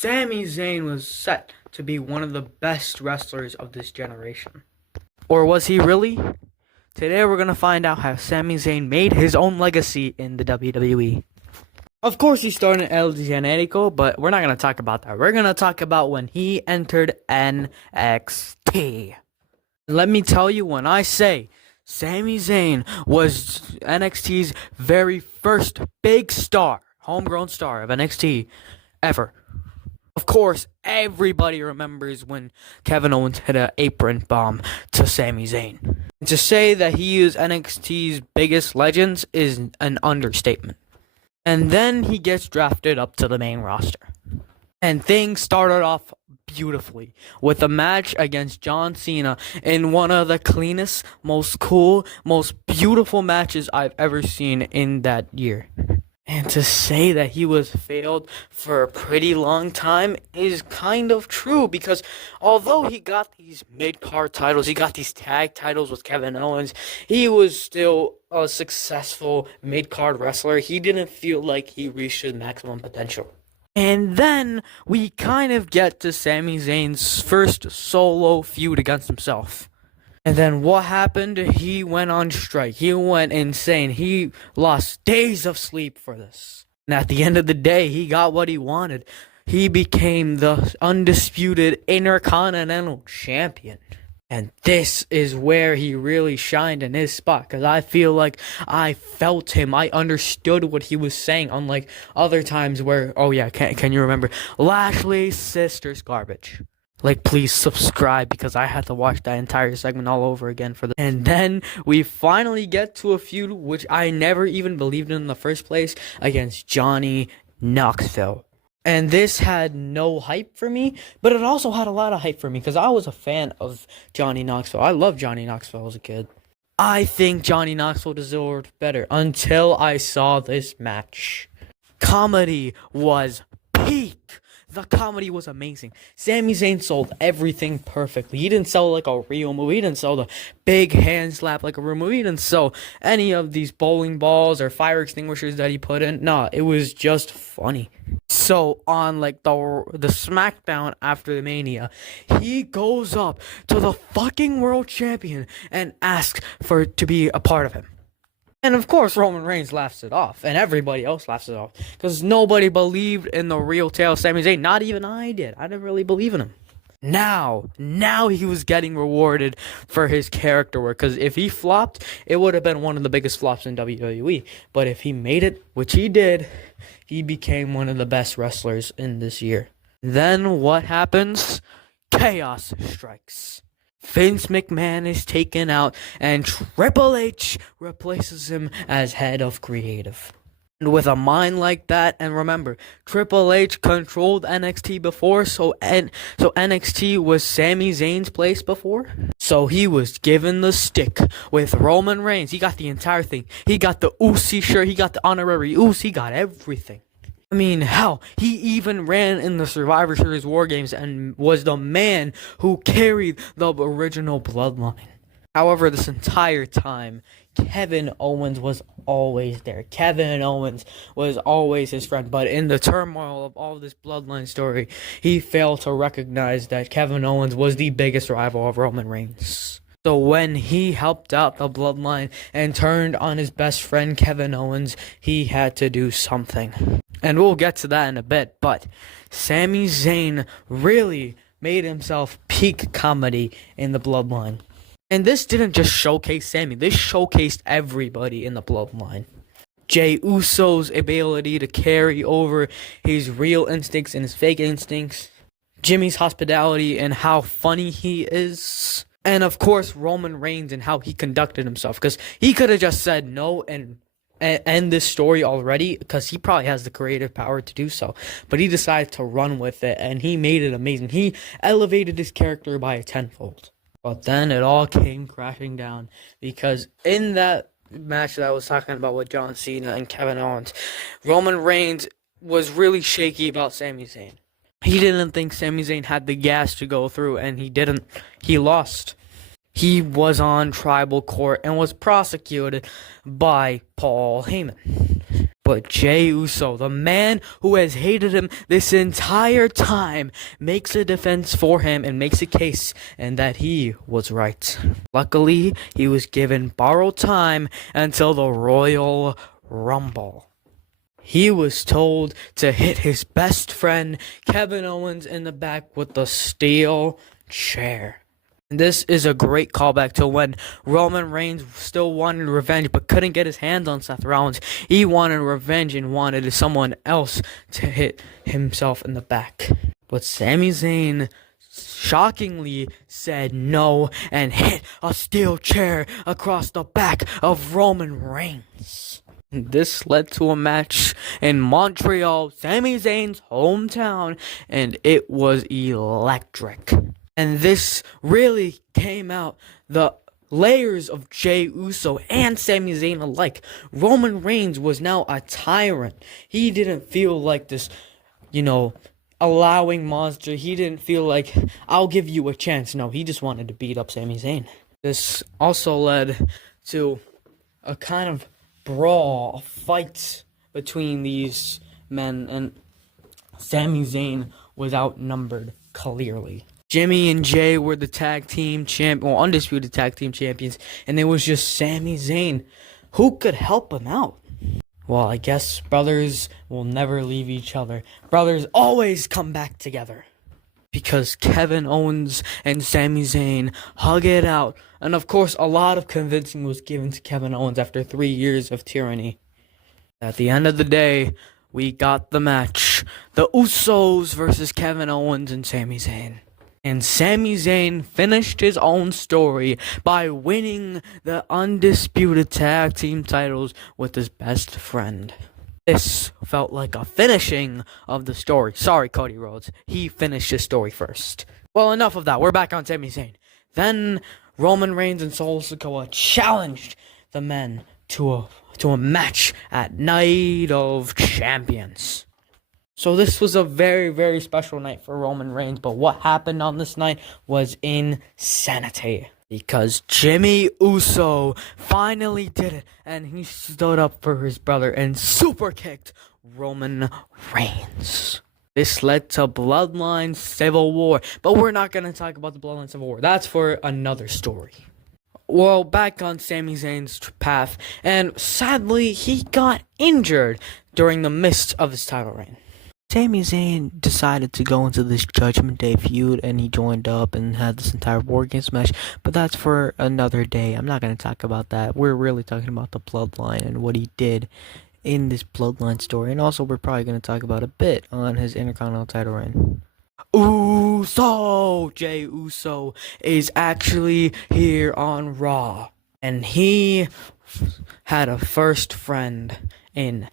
Sami Zayn was set to be one of the best wrestlers of this generation. Or was he really? Today we're going to find out how Sami Zayn made his own legacy in the WWE. Of course he started in El Generico, but we're not going to talk about that. We're going to talk about when he entered NXT. Let me tell you, when I say Sami Zayn was NXT's very first big star, homegrown star of NXT ever. Of course, everybody remembers when Kevin Owens hit an apron bomb to Sami Zayn. To say that he is NXT's biggest legends is an understatement. And then he gets drafted up to the main roster. And things started off beautifully with a match against John Cena in one of the cleanest, most cool, most beautiful matches I've ever seen in that year. And to say that he was failed for a pretty long time is kind of true, because although he got these mid-card titles, he got these tag titles with Kevin Owens, he was still a successful mid-card wrestler. He didn't feel like he reached his maximum potential. And then we kind of get to Sami Zayn's first solo feud against himself. And then what happened? He went on strike. He went insane. He lost days of sleep for this. And at the end of the day, he got what he wanted. He became the undisputed Intercontinental Champion. And this is where he really shined in his spot, because I feel like I felt him. I understood what he was saying, unlike other times where, oh yeah, can you remember? Lashley's sister's garbage. Like, please subscribe, because I had to watch that entire segment all over again for the. And then we finally get to a feud which I never even believed in the first place, against Johnny Knoxville. And this had no hype for me, but it also had a lot of hype for me, because I was a fan of Johnny Knoxville. I loved Johnny Knoxville as a kid. I think Johnny Knoxville deserved better until I saw this match. Comedy was peak. The comedy was amazing. Sami Zayn sold everything perfectly. He didn't sell like a real movie. He didn't sell the big hand slap like a real movie. He didn't sell any of these bowling balls or fire extinguishers that he put in. Nah, it was just funny. So on like the SmackDown after the Mania, he goes up to the fucking world champion and asks for to be a part of him. And of course, Roman Reigns laughs it off, and everybody else laughs it off, because nobody believed in the real tale of Sami Zayn. Not even I did. I didn't really believe in him. Now he was getting rewarded for his character work, because if he flopped, it would have been one of the biggest flops in WWE. But if he made it, which he did, he became one of the best wrestlers in this year. Then what happens? Chaos strikes. Vince McMahon is taken out, and Triple H replaces him as head of creative. And with a mind like that, and remember, Triple H controlled NXT before, so NXT was Sami Zayn's place before. So he was given the stick with Roman Reigns. He got the entire thing. He got the Usi shirt, he got the honorary Usi, he got everything. I mean, hell, he even ran in the Survivor Series War Games and was the man who carried the original bloodline. However, this entire time, Kevin Owens was always there. Kevin Owens was always his friend. But in the turmoil of all this bloodline story, he failed to recognize that Kevin Owens was the biggest rival of Roman Reigns. So when he helped out the bloodline and turned on his best friend Kevin Owens, he had to do something. And we'll get to that in a bit, but Sami Zayn really made himself peak comedy in the bloodline. And this didn't just showcase Sami, this showcased everybody in the bloodline. Jey Uso's ability to carry over his real instincts and his fake instincts. Jimmy's hospitality and how funny he is. And of course, Roman Reigns and how he conducted himself. Because he could have just said no and end this story already, because he probably has the creative power to do so. But he decided to run with it, and he made it amazing. He elevated his character by a tenfold. But then it all came crashing down, because in that match that I was talking about with John Cena and Kevin Owens, Roman Reigns was really shaky about Sami Zayn. He didn't think Sami Zayn had the gas to go through, and he didn't. He lost. He was on tribal court and was prosecuted by Paul Heyman. But Jey Uso, the man who has hated him this entire time, makes a defense for him and makes a case, and that he was right. Luckily, he was given borrowed time until the Royal Rumble. He was told to hit his best friend, Kevin Owens, in the back with the steel chair. And this is a great callback to when Roman Reigns still wanted revenge but couldn't get his hands on Seth Rollins. He wanted revenge and wanted someone else to hit himself in the back. But Sami Zayn shockingly said no and hit a steel chair across the back of Roman Reigns. This led to a match in Montreal, Sami Zayn's hometown, and it was electric. And this really came out the layers of Jey Uso and Sami Zayn alike. Roman Reigns was now a tyrant. He didn't feel like this, allowing monster. He didn't feel like, I'll give you a chance. No, he just wanted to beat up Sami Zayn. This also led to a kind of brawl, a fight between these men, and Sami Zayn was outnumbered clearly. Jimmy and Jay were the undisputed tag team champions, and it was just Sami Zayn. Who could help him out? Well, I guess brothers will never leave each other. Brothers always come back together. Because Kevin Owens and Sami Zayn hug it out. And of course, a lot of convincing was given to Kevin Owens after 3 years of tyranny. At the end of the day, we got the match. The Usos versus Kevin Owens and Sami Zayn. And Sami Zayn finished his own story by winning the undisputed tag team titles with his best friend. This felt like a finishing of the story. Sorry, Cody Rhodes. He finished his story first. Well, enough of that. We're back on Sami Zayn. Then Roman Reigns and Solo Sikoa challenged the men to a match at Night of Champions. So this was a very, very special night for Roman Reigns. But what happened on this night was insanity. Because Jimmy Uso finally did it, and he stood up for his brother and super kicked Roman Reigns. This led to Bloodline Civil War, but we're not going to talk about the Bloodline Civil War. That's for another story. Well, back on Sami Zayn's path, and sadly, he got injured during the midst of his title reign. Sami Zayn decided to go into this Judgment Day feud, and he joined up and had this entire War Games match, but that's for another day. I'm not going to talk about that. We're really talking about the Bloodline and what he did in this Bloodline story, and also we're probably going to talk about a bit on his Intercontinental title reign. Jey Uso is actually here on Raw, and he had a first friend in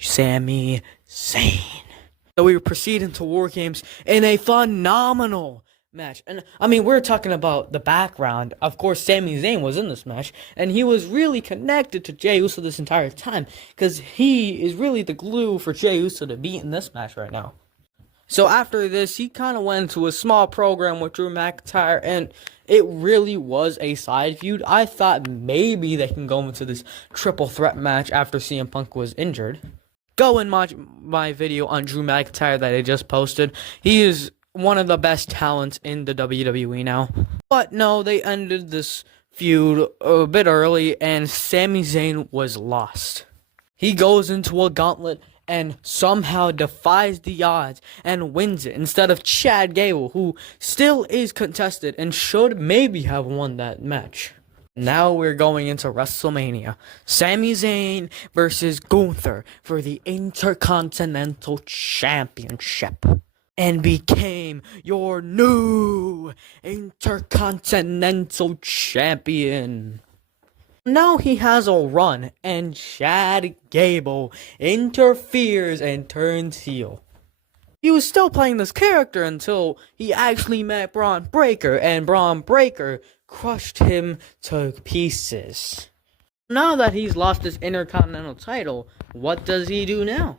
Sami Zayn. So we were proceeding to War Games in a phenomenal match. And, we're talking about the background. Of course, Sami Zayn was in this match, and he was really connected to Jey Uso this entire time, because he is really the glue for Jey Uso to be in this match right now. So after this, he kind of went into a small program with Drew McIntyre, and it really was a side feud. I thought maybe they can go into this triple threat match after CM Punk was injured. Go and watch my video on Drew McIntyre that I just posted. He is one of the best talents in the WWE now. But no, they ended this feud a bit early, and Sami Zayn was lost. He goes into a gauntlet and somehow defies the odds and wins it instead of Chad Gable, who still is contested and should maybe have won that match. Now we're going into WrestleMania. Sami Zayn versus Gunther for the Intercontinental Championship. And became your new Intercontinental Champion. Now he has a run, and Chad Gable interferes and turns heel. He was still playing this character until he actually met Braun Breaker, and Braun Breaker crushed him to pieces. Now that he's lost his Intercontinental title, what does he do now?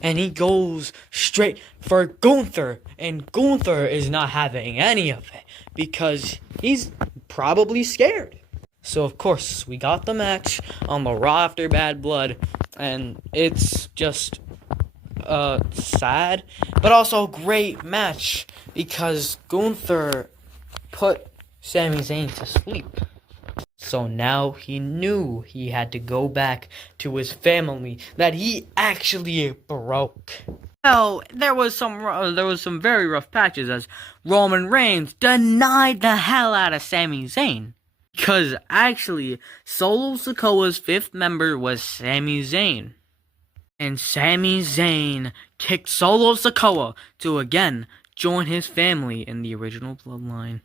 And he goes straight for Gunther, and Gunther is not having any of it because he's probably scared. So of course we got the match on the Raw after Bad Blood, and it's just sad, but also a great match because Gunther put Sami Zayn to sleep. So now he knew he had to go back to his family that he actually broke. Well, there was some very rough patches as Roman Reigns denied the hell out of Sami Zayn. Because actually, Solo Sikoa's fifth member was Sami Zayn. And Sami Zayn kicked Solo Sikoa to again join his family in the original bloodline.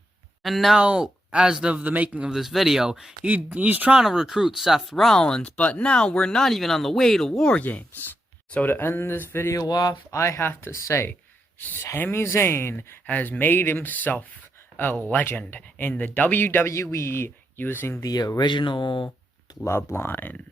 And now, as of the making of this video, he's trying to recruit Seth Rollins, but now we're not even on the way to War Games. So to end this video off, I have to say, Sami Zayn has made himself a legend in the WWE using the original bloodline.